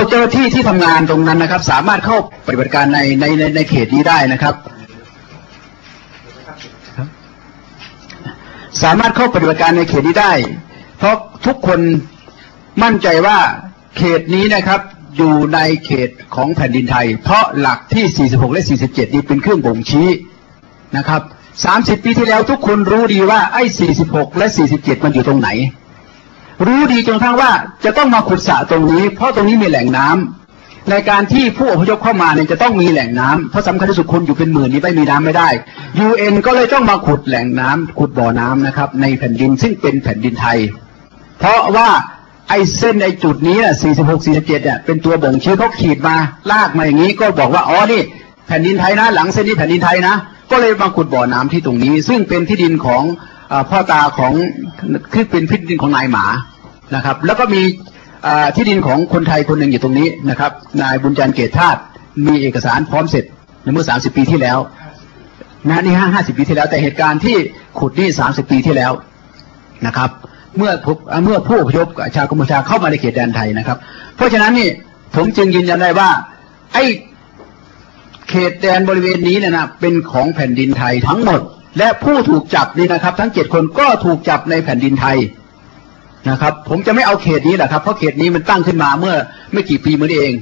วกเจ้าหน้าที่ที่ทำงานตรงนั้นนะครับ สามารถเข้าปฏิบัติการในในในในเขตนี้ได้นะครับ สามารถเข้าปฏิบัติการในเขตนี้ได้ เพราะทุกคนมั่นใจว่าเขตนี้นะครับอยู่ในเขตของแผ่นดินไทย เพราะหลักที่ 46 และ 47 นี้เป็นเครื่องบ่งชี้นะครับ 30 ปีที่แล้วทุกคนรู้ดีว่าไอ้ 46 และ 47 มันอยู่ตรงไหน รู้ดีจนกระทั่งว่าจะต้องมาขุดสระตรงนี้ เพราะตรงนี้มีแหล่งน้ำในการที่ผู้อพยพเข้ามาเนี่ยจะต้องมีแหล่งน้ำเพราะสำคัญที่สุดคนอยู่เป็นหมื่นนี้ไม่มีน้ำไม่ได้ UN ก็เลยต้องมาขุดแหล่งน้ำขุดบ่อน้ำนะครับ ในแผ่นดินซึ่งเป็นแผ่นดินไทย เพราะว่าไอ้เส้นไอ้จุดนี้น่ะ46 47เนี่ยเป็นตัวบ่งชี้เขาขีดมาลากมาอย่างนี้ก็บอกว่าอ๋อนี่แผ่นดินไทยนะ หลังเส้นนี้แผ่นดินไทยนะ ก็เลยมาขุดบ่อน้ำที่ตรงนี้ ซึ่งเป็นที่ดินของอพ่อตาของคือเป็นที่ดินของนายหมา นะครับ แล้วก็มีที่ดินของคนไทยคนหนึ่งอยู่ตรงนี้นะครับ นายบุญจันทร์เกตธาตุมีเอกสารพร้อมเสร็จในเมื่อ 30 ปีที่แล้วนะนี่ห้าห้าสิบปีที่แล้ว แต่เหตุการณ์ที่ขุดนี่30ปีที่แล้วนะครับ เมื่อเมื่อผู้พยพชาวกัมพูชาเข้ามาในเขตแดนไทยนะครับ เพราะฉะนั้นนี่ผมจึงยืนยันได้ว่า ไอ้เขตแดนบริเวณนี้เนยนะเป็นของแผ่นดินไทยทั้งหมด และผู้ถูกจับนี่นะครับ ทั้งเจ็ดคนก็ถูกจับในแผ่นดินไทย นะครับ ผมจะไม่เอาเขตนี้แหละครับ เพราะเขตนี้มันตั้งขึ้นมาเมื่อไม่กี่ปีมานี้เอง